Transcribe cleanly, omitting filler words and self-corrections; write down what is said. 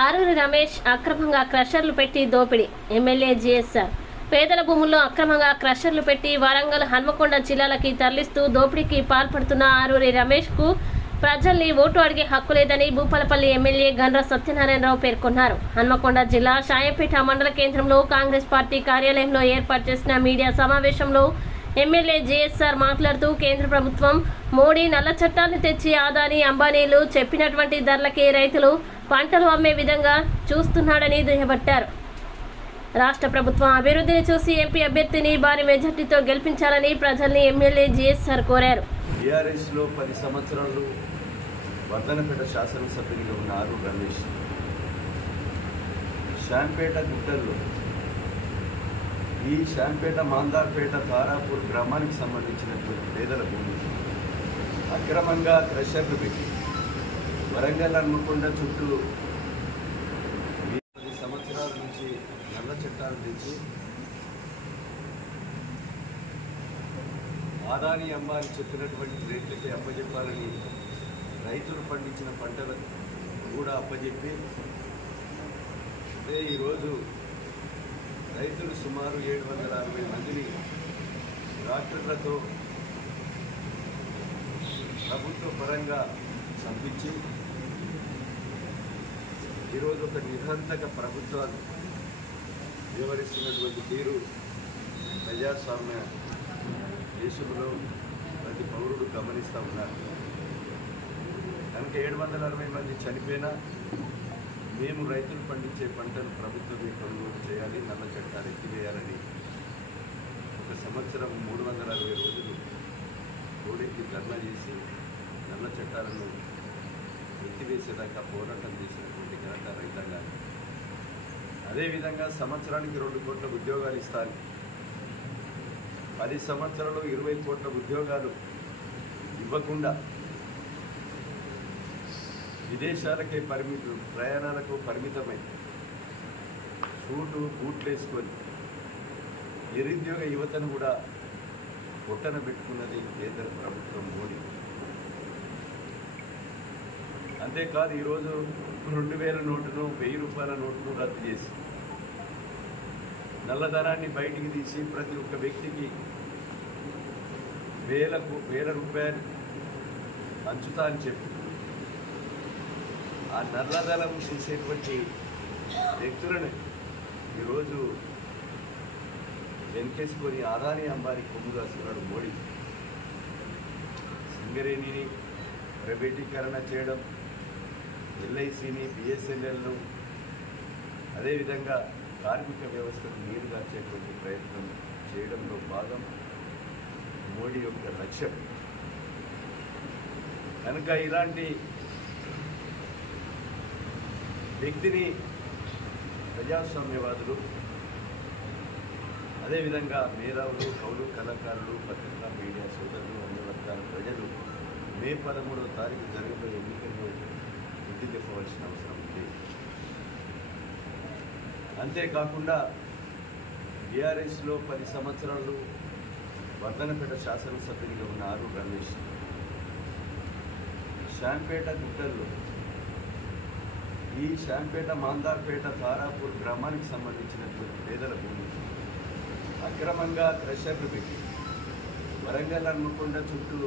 ఆరూరి రమేష్ అక్రమంగా క్రషర్లు పెట్టి దోపిడీ. ఎమ్మెల్యే జిఎస్ఆర్ పేదల భూముల్లో అక్రమంగా క్రషర్లు పెట్టి వరంగల్, హన్మకొండ జిల్లాలకి తరలిస్తూ దోపిడీకి పాల్పడుతున్న ఆరూరి రమేష్కు ప్రజల్ని ఓటు అడిగే హక్కు లేదని భూపాలపల్లి ఎమ్మెల్యే గండ్ర సత్యనారాయణరావు పేర్కొన్నారు. హన్మకొండ జిల్లా షాయంపేట మండల కేంద్రంలో కాంగ్రెస్ పార్టీ కార్యాలయంలో ఏర్పాటు చేసిన మీడియా సమావేశంలో ఎమ్మెల్యే జిఎస్ఆర్ మాట్లాడుతూ కేంద్ర ప్రభుత్వం మోడీ నల్ల చట్టాన్ని తెచ్చి అదానీ, అంబానీలు చెప్పినటువంటి ధరలకే రైతులు పంటలు అమ్మే విధంగా చూస్తున్నాడని దుయ్యబట్టారు. రాష్ట్ర ప్రభుత్వం అభివృద్ధిని చూసి ఎంపీ అభ్యర్థిని భారీ మెజార్టీతో గెలిపించాలని ప్రజల్ని ఎమ్మెల్యే జిఎస్ఆర్ కోరారు. టీఆర్ఎస్లో 10 సంవత్సరాలు వర్ధనపేట శాసనసభ్యునిగా ఉన్న ఆరూరి రమేష్ షాంపేట గుట్టల్లో ఈ షాంపేట, మాందార్పేట, తారాపూర్ గ్రామానికి సంబంధించినటువంటి పేదల భూమి అక్రమంగా క్రషర్లు పెట్టి వరంగల్, హన్మకొండ చుట్టూ 10 సంవత్సరాల నుంచి నల్ల చట్టాలు తెచ్చి అదానీ, అంబానీ చెప్పినటువంటి రేట్లకి అప్పజెప్పాలని రైతులు పండించిన పంటలకు కూడా అప్పజెప్పి ఈరోజు రైతులు సుమారు 760 మందిని ట్రాక్టర్లతో ప్రభుత్వ పరంగా చంపించి ఈరోజు ఒక నిరంతక ప్రభుత్వాలు వ్యవహరిస్తున్నటువంటి తీరు ప్రజాస్వామ్య దేశంలో ప్రతి పౌరుడు గమనిస్తూ ఉన్నారు. కనుక 760 మంది చనిపోయినా మేము రైతులు పండించే పంటను ప్రభుత్వమే కొనుగోలు చేయాలి, నల్ల చట్టాలు ఎత్తివేయాలని 1 సంవత్సరం 360 రోజులు రోడ్డుకి ధర్నా చేసి నల్ల చట్టాలను ఎత్తివేసేదాకా పోరాటం చేసినటువంటి ఘనత రైతాంగాన్ని. అదేవిధంగా సంవత్సరానికి 2 కోట్ల ఉద్యోగాలు ఇస్తాను, 10 సంవత్సరాలు 20 కోట్ల ఉద్యోగాలు ఇవ్వకుండా విదేశాలకే ప్రయాణాలకు పరిమితమై బూట్లు వేసుకొని నిరుద్యోగ యువతను కూడా పొట్టన పెట్టుకున్నది కేంద్ర ప్రభుత్వం మోడీ. అంతేకాదు ఈరోజు 2000 నోటును, 1000 రూపాయల నోటును రద్దు చేసి నల్లధనాన్ని బయటికి తీసి ప్రతి ఒక్క వ్యక్తికి వేల రూపాయలు పంచుతా అని చెప్పి ఆ నల్లధనం చేసేటువంటి వ్యక్తులను ఈరోజు వెనకేసుకొని అదానీ, అంబానీ కొమ్ము కాస్తున్నాడు మోడీ. సింగరేణిని ప్రైవేటీకరణ చేయడం, ఎల్ఐసిని, బిఎస్ఎన్ఎల్ను, అదేవిధంగా కార్మిక వ్యవస్థను నీరుగార్చేటువంటి ప్రయత్నం చేయడంలో భాగం మోడీ యొక్క లక్ష్యం. కనుక ఇలాంటి వ్యక్తిని ప్రజాస్వామ్యవాదులు, అదేవిధంగా మేధావులు, కవులు, కళాకారులు, పత్రికా మీడియా సోదరులు, అన్ని వర్గాల ప్రజలు మే 13వ తారీఖు జరగబోయే ఎన్నికల్లో బుద్ధి చెప్పవలసిన అవసరం ఉంది. అంతేకాకుండా టీఆర్ఎస్లో 10 సంవత్సరాలు వర్ధనపేట శాసనసభ్యునిగా ఉన్న ఆరూరి రమేష్ షాంపేట గుట్టల్లో ఈ షాంపేట, మాందార్పేట, తారాపూర్ గ్రామానికి సంబంధించినటువంటి పేదల భూమి అక్రమంగా క్రషర్లు పెట్టి వరంగల్, హన్మకొండ చుట్టూ